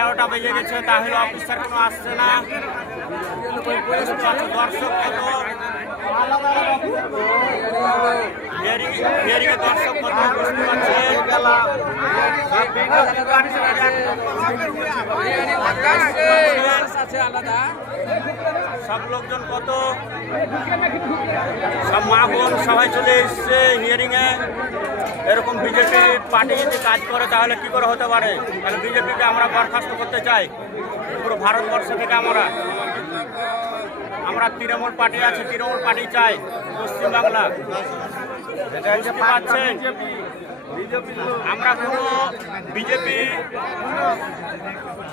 11টা বেজে গেছে, তাহলে অফিসার কোনো আসছে না। দর্শক কত, হিয়ারিংয়ে দর্শক কত বুঝতে পারছেন। সব লোকজন কত, সব মা বোন সবাই চলে এসছে হিয়ারিংয়ে। এরকম বিজেপি পার্টি যদি কাজ করে তাহলে কি করে হতে পারে? তাহলে বিজেপিকে আমরা বরখাস্ত করতে চাই পুরো ভারতবর্ষ থেকে। আমরা তৃণমূল পার্টি আছে, তৃণমূল পার্টি চাই পশ্চিমবাংলা, বুঝতে পারছেন। আমরা কোনো বিজেপি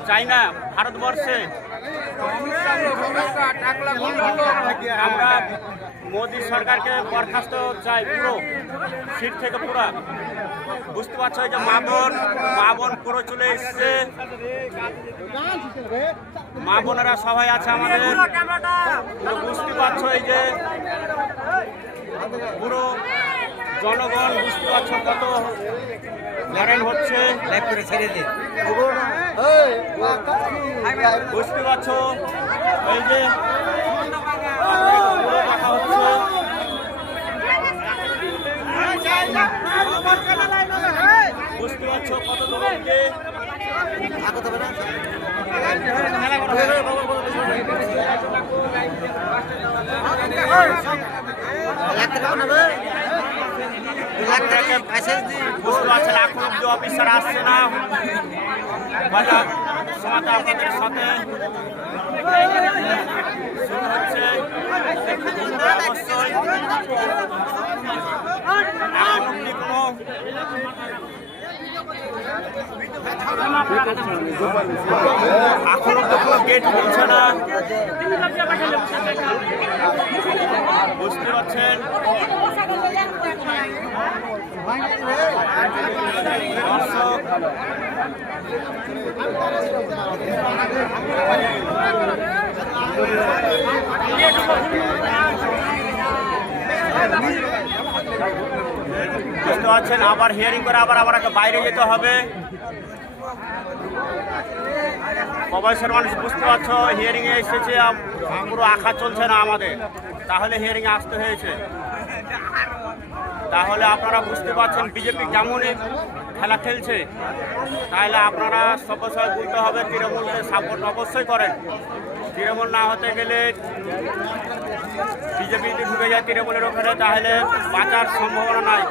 চাই না ভারতবর্ষে। আমরা মোদী সরকারকে বরখাস্ত চাই পুরো সিট থেকে পুরো, বুঝতে পারছো। এই যে মা বোন পুরো চলে এসছে, মা বোনেরা সবাই আছে আমাদের, বুঝতে পারছো। এই যে পুরো জনগণ বুঝতে পারছো কত লড়াই হচ্ছে, বুঝতে পারছো। এই যে দেখা হচ্ছে, বুঝতে পারছো কত লোককে। বুঝতে পারছেন এখন অব্দি অফিসার আসছে না। সমাজে আপনাদের সাথে শুরু হচ্ছে অবশ্যই। এখন অব্দি কোনো গেট খুলছে না, বুঝতে পারছেন। দর্শক বুঝতে পারছেন, আবার হিয়ারিং করে আবার আমাকে বাইরে যেতে হবে। প্রবাসের মানুষ বুঝতে পারছো, হিয়ারিংয়ে এসেছে, পুরো আঁকা চলছে না আমাদের, তাহলে হিয়ারিংয়ে আসতে হয়েছে। তাহলে আপনারা বুঝতে পারছেন বিজেপি কেমনই খেলা খেলছে। তাহলে আপনারা সবসময় বলতে হবে তৃণমূলকে সাপোর্ট অবশ্যই করেন। তৃণমূল না হতে গেলে বিজেপি যদি ঢুকে যায় তৃণমূলের ওখানে, তাহলে বাঁচার সম্ভাবনা নাই।